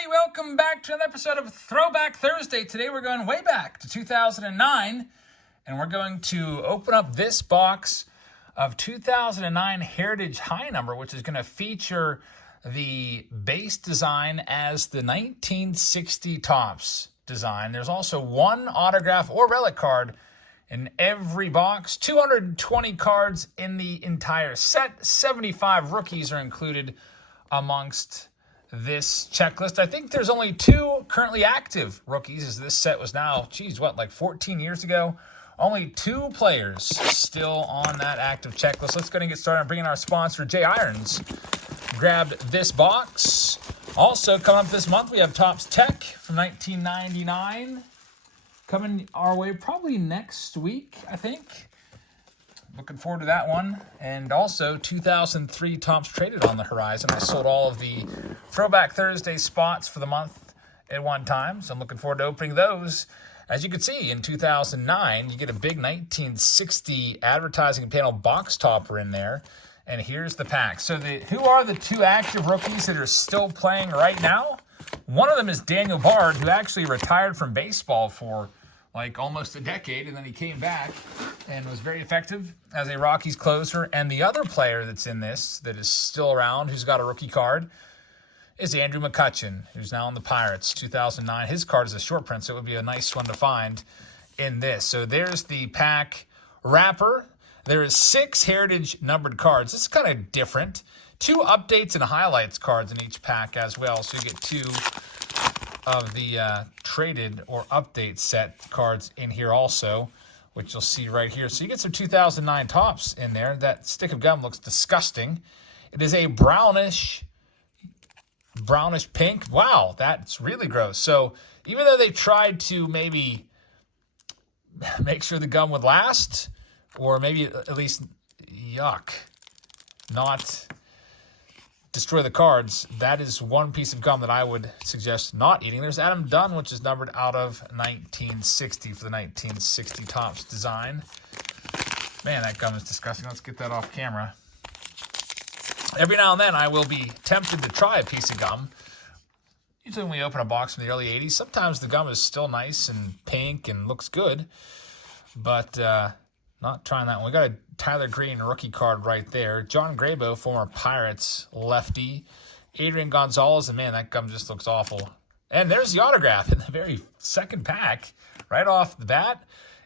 everybody. Welcome back to another episode of Throwback Thursday. Today we're going way back to 2009, and we're going to open up this box of 2009 Heritage High Number, which is going to feature the base design as the 1960 Topps design. There's also one autograph or relic card in every box. 220 cards in the entire set. 75 rookies are included amongst this checklist. I think there's only two currently active rookies, as this set was now, like 14 years ago. Only two players still on that active checklist. Let's go ahead and get started on bringing our sponsor, Jay Irons. Grabbed this box. Also, coming up this month, we have TOPPS Tech from 1999. Coming our way probably next week, I think. Looking forward to that one. And also 2003 Topps Traded on the horizon. I sold all of the Throwback Thursday spots for the month at one time, so I'm looking forward to opening those. As you can see, in 2009, you get a big 1960 advertising panel box topper in there. And here's the pack. So who are the two active rookies that are still playing right now? One of them is Daniel Bard, who actually retired from baseball for like almost a decade, and then he came back and was very effective as a Rockies closer. And the other player that's in this that is still around, who's got a rookie card, is Andrew McCutchen, who's now on the Pirates, 2009. His card is a short print, so it would be a nice one to find in this. So there's the pack wrapper. There is 6 Heritage numbered cards. This is kind of different. 2 updates and highlights cards in each pack as well, so you get 2 of the traded or update set cards in here also, which you'll see right here. So you get some 2009 Topps in there. That stick of gum looks disgusting. It is a brownish pink. Wow, that's really gross. So even though they tried to maybe make sure the gum would last, or maybe at least, not destroy the cards, that is one piece of gum that I would suggest not eating. There's Adam Dunn, which is numbered out of 1960 for the 1960 Topps design. Man, that gum is disgusting. Let's get that off camera. Every now and then I will be tempted to try a piece of gum. Usually when we open a box from the early 80s, sometimes the gum is still nice and pink and looks good, but not trying that one. We got a Tyler Green rookie card right there. John Grabo, former Pirates lefty. Adrian Gonzalez, and man, that gum just looks awful. And there's the autograph in the very second pack, right off the bat.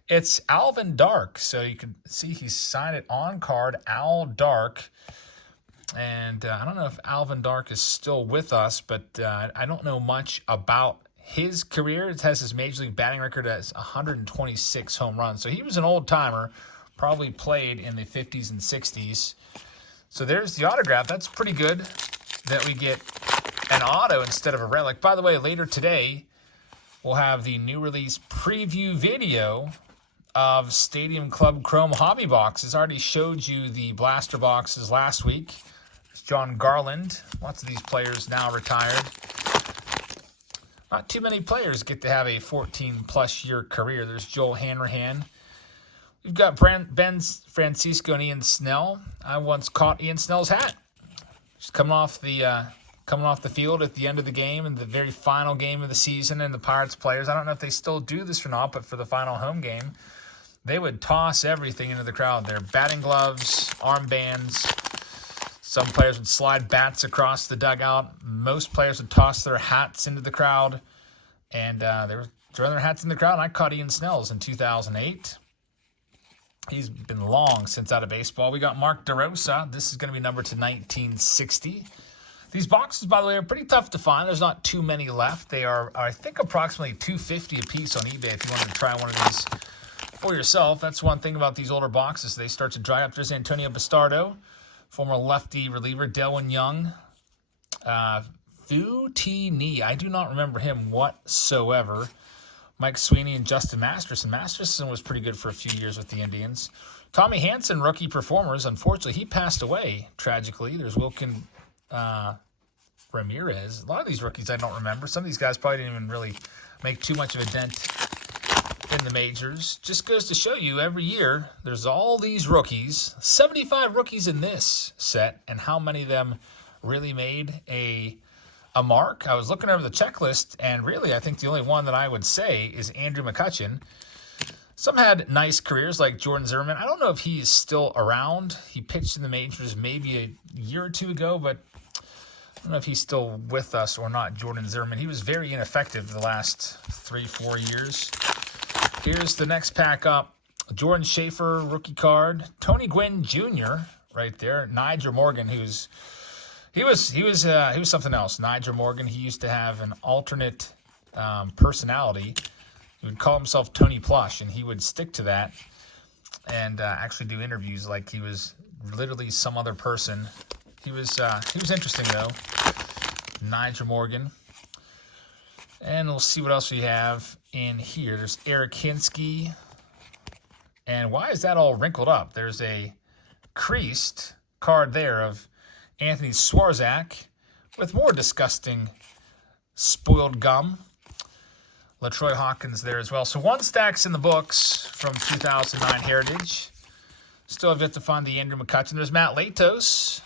It's Alvin Dark. So you can see he's signed it on card, Al Dark. And I don't know if Alvin Dark is still with us, but I don't know much about his career. It has his Major League batting record as 126 home runs. So he was an old-timer, probably played in the 50s and 60s. So there's the autograph. That's pretty good that we get an auto instead of a relic. By the way, later today, we'll have the new release preview video of Stadium Club Chrome Hobby Boxes. I already showed you the blaster boxes last week. There's John Garland. Lots of these players now retired. Not too many players get to have a 14-plus year career. There's Joel Hanrahan. We've got Ben Francisco and Ian Snell. I once caught Ian Snell's hat. Just coming off the field at the end of the game, in the very final game of the season, and the Pirates players, I don't know if they still do this or not, but for the final home game, they would toss everything into the crowd. Their batting gloves, armbands. Some players would slide bats across the dugout. Most players would toss their hats into the crowd. And they were throwing their hats in the crowd. And I caught Ian Snell's in 2008. He's been long since out of baseball. We got Mark DeRosa. This is going to be numbered to 1960. These boxes, by the way, are pretty tough to find. There's not too many left. They are, I think, approximately $250 a piece on eBay if you wanted to try one of these for yourself. That's one thing about these older boxes. They start to dry up. There's Antonio Bastardo, former lefty reliever. Delwyn Young. Fu T. Nee. I do not remember him whatsoever. Mike Sweeney and Justin Masterson. Masterson was pretty good for a few years with the Indians. Tommy Hanson, rookie performers. Unfortunately, he passed away tragically. There's Wilkin Ramirez. A lot of these rookies I don't remember. Some of these guys probably didn't even really make too much of a dent in the majors. Just goes to show you, every year, there's all these rookies. 75 rookies in this set, and how many of them really made a a mark. I was looking over the checklist, and really I think the only one that I would say is Andrew McCutchen. Some had nice careers like Jordan Zimmerman. I don't know if he is still around. He pitched in the majors maybe a year or two ago, but I don't know if he's still with us or not, Jordan Zimmerman. He was very ineffective the last 3-4 years. Here's the next pack up. Jordan Schaefer, rookie card. Tony Gwynn Jr. right there. Nigel Morgan, he was something else. Nigel Morgan, he used to have an alternate personality. He would call himself Tony Plush, and he would stick to that and actually do interviews like he was literally some other person. He was interesting, though. Nigel Morgan. And we'll see what else we have in here. There's Eric Hinsky. And why is that all wrinkled up? There's a creased card there of Anthony Swarzak with more disgusting spoiled gum. LaTroy Hawkins there as well. So one stack's in the books from 2009 Heritage. Still have yet to find the Andrew McCutchen. There's Matt Latos.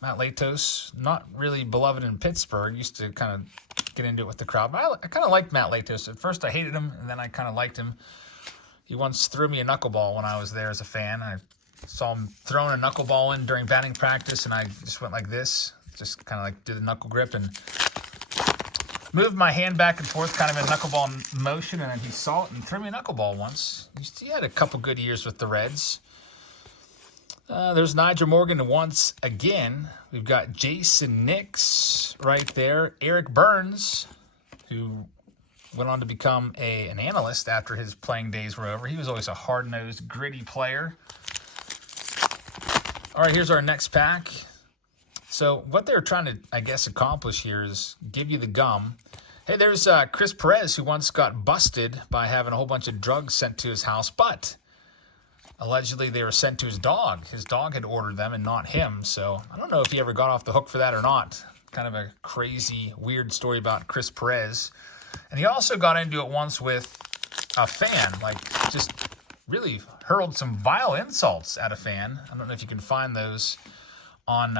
Matt Latos, not really beloved in Pittsburgh. Used to kind of get into it with the crowd. But I kind of liked Matt Latos. At first I hated him, and then I kind of liked him. He once threw me a knuckleball when I was there as a fan. I saw him throwing a knuckleball in during batting practice, and I just went like this. Just kind of like did a knuckle grip and moved my hand back and forth, kind of in knuckleball motion, and then he saw it and threw me a knuckleball once. He had a couple good years with the Reds. There's Nigel Morgan once again. We've got Jason Nix right there. Eric Burns, who went on to become an analyst after his playing days were over. He was always a hard-nosed, gritty player. All right, here's our next pack. So what they're trying to, I guess, accomplish here is give you the gum. Hey, there's Chris Perez, who once got busted by having a whole bunch of drugs sent to his house, but allegedly they were sent to his dog. His dog had ordered them and not him, so I don't know if he ever got off the hook for that or not. Kind of a crazy, weird story about Chris Perez. And he also got into it once with a fan, like just really hurled some vile insults at a fan. I don't know if you can find those on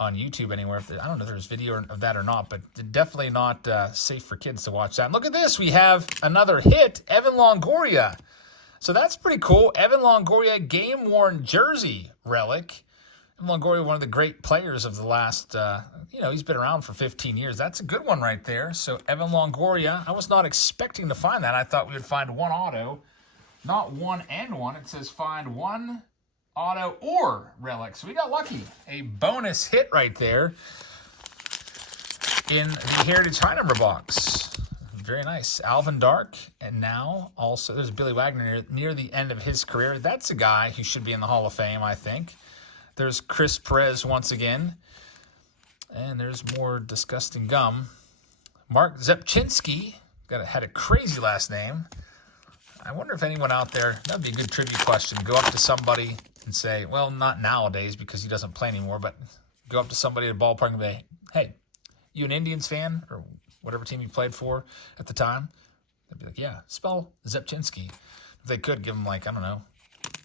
YouTube anywhere. I don't know if there's video of that or not, but definitely not safe for kids to watch that. And look at this. We have another hit, Evan Longoria. So that's pretty cool. Evan Longoria game-worn jersey relic. Evan Longoria, one of the great players of the last, he's been around for 15 years. That's a good one right there. So Evan Longoria, I was not expecting to find that. I thought we would find one auto, not one and one. It says find one auto or relic. So we got lucky. A bonus hit right there in the Heritage High Number box. Very nice. Alvin Dark. And now also there's Billy Wagner near the end of his career. That's a guy who should be in the Hall of Fame, I think. There's Chris Perez once again. And there's more disgusting gum. Mark Zepchinski had a crazy last name. I wonder if anyone out there, that would be a good trivia question. Go up to somebody and say, well, not nowadays because he doesn't play anymore, but go up to somebody at a ballpark and say, hey, you an Indians fan or whatever team you played for at the time? They'd be like, yeah, spell Zepchinski. If they could, give him like, I don't know,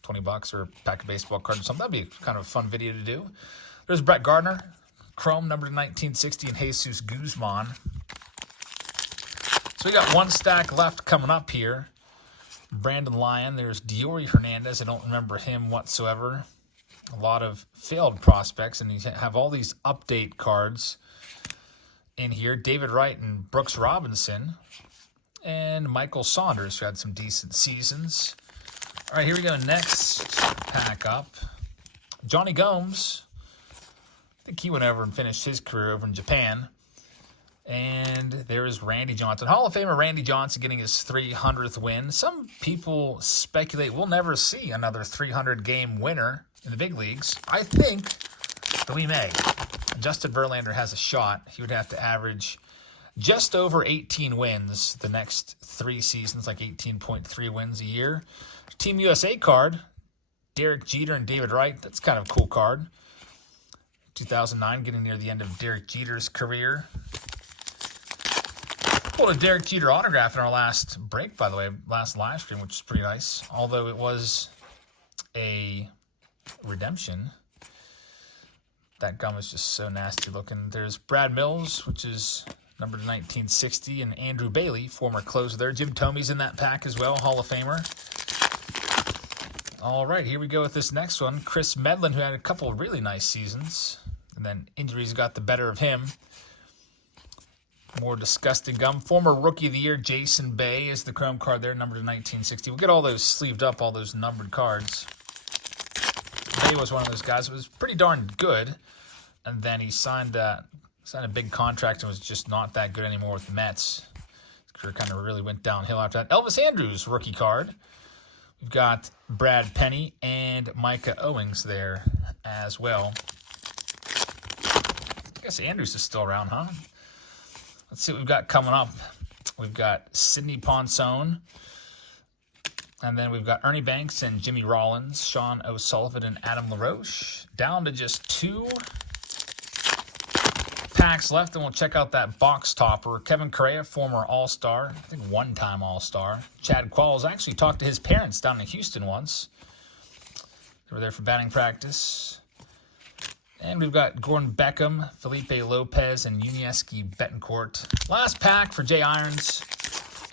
$20 or a pack of baseball cards or something. That'd be kind of a fun video to do. There's Brett Gardner, Chrome, number 1960, and Jesus Guzman. So we got one stack left coming up here. Brandon Lyon. There's Diori Hernandez. I don't remember him whatsoever. A lot of failed prospects, and you have all these update cards in here. David Wright and Brooks Robinson. And Michael Saunders, who had some decent seasons. All right, here we go. Next pack up. Johnny Gomes. I think he went over and finished his career over in Japan. And there is Randy Johnson. Hall of Famer Randy Johnson getting his 300th win. Some people speculate we'll never see another 300-game winner in the big leagues. I think that we may. Justin Verlander has a shot. He would have to average just over 18 wins the next 3 seasons, like 18.3 wins a year. Team USA card, Derek Jeter and David Wright. That's kind of a cool card. 2009, getting near the end of Derek Jeter's career. Pulled a Derek Jeter autograph in our last break, by the way, last live stream, which is pretty nice. Although it was a redemption. That gum is just so nasty looking. There's Brad Mills, which is numbered 1960, and Andrew Bailey, former closer there. Jim Thomey's in that pack as well, Hall of Famer. All right, here we go with this next one. Chris Medlin, who had a couple of really nice seasons, and then injuries got the better of him. More disgusting gum. Former Rookie of the Year, Jason Bay, is the chrome card there, numbered in 1960. We'll get all those sleeved up, all those numbered cards. Bay was one of those guys who was pretty darn good, and then he signed a big contract and was just not that good anymore with the Mets. His career kind of really went downhill after that. Elvis Andrus, rookie card. We've got Brad Penny and Micah Owings there as well. I guess Andrews is still around, huh? Let's see what we've got coming up. We've got Sidney Ponson. And then we've got Ernie Banks and Jimmy Rollins, Sean O'Sullivan and Adam LaRoche. Down to just 2 packs left, and we'll check out that box topper. Kevin Correa, former All-Star, I think one-time All-Star. Chad Qualls, actually talked to his parents down in Houston once. They were there for batting practice. And we've got Gordon Beckham, Felipe Lopez, and Yunieski Betancourt. Last pack for Jay Irons.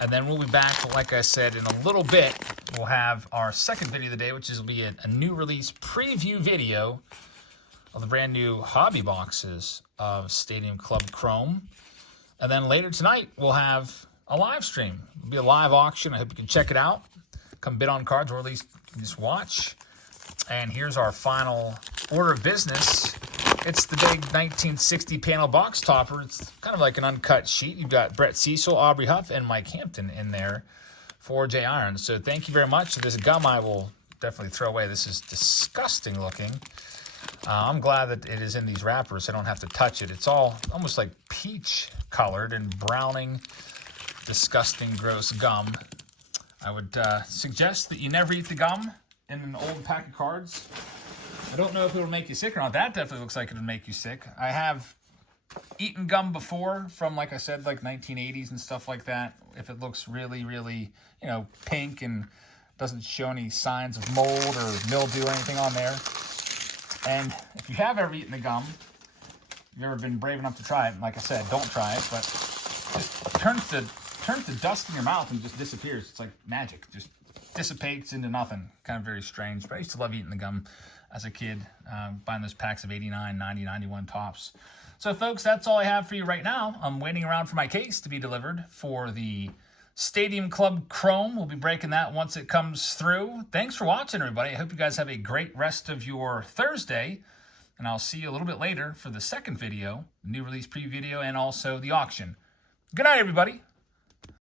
And then we'll be back, like I said, in a little bit. We'll have our second video of the day, which will be a new release preview video of the brand new hobby boxes of Stadium Club Chrome. And then later tonight, we'll have a live stream. It'll be a live auction. I hope you can check it out. Come bid on cards, or at least just watch. And here's our final order of business. It's the big 1960 panel box topper. It's kind of like an uncut sheet. You've got Brett Cecil, Aubrey Huff, and Mike Hampton in there for Jay Irons. So thank you very much. This gum I will definitely throw away. This is disgusting looking. I'm glad that it is in these wrappers. I don't have to touch it. It's all almost like peach colored and browning, disgusting, gross gum. I would suggest that you never eat the gum in an old pack of cards. I don't know if it'll make you sick or not. That definitely looks like it'll make you sick. I have eaten gum before from, like I said, like 1980s and stuff like that. If it looks really, really, pink and doesn't show any signs of mold or mildew or anything on there. And if you have ever eaten the gum, you've ever been brave enough to try it, like I said, don't try it, but it turns to dust in your mouth and just disappears. It's like magic. Just dissipates into nothing. Kind of very strange. But I used to love eating the gum as a kid, buying those packs of 89, 90, 91 tops. So, folks, that's all I have for you right now. I'm waiting around for my case to be delivered for the Stadium Club Chrome. We'll be breaking that once it comes through. Thanks for watching, everybody. I hope you guys have a great rest of your Thursday. And I'll see you a little bit later for the second video, new release preview video, and also the auction. Good night, everybody.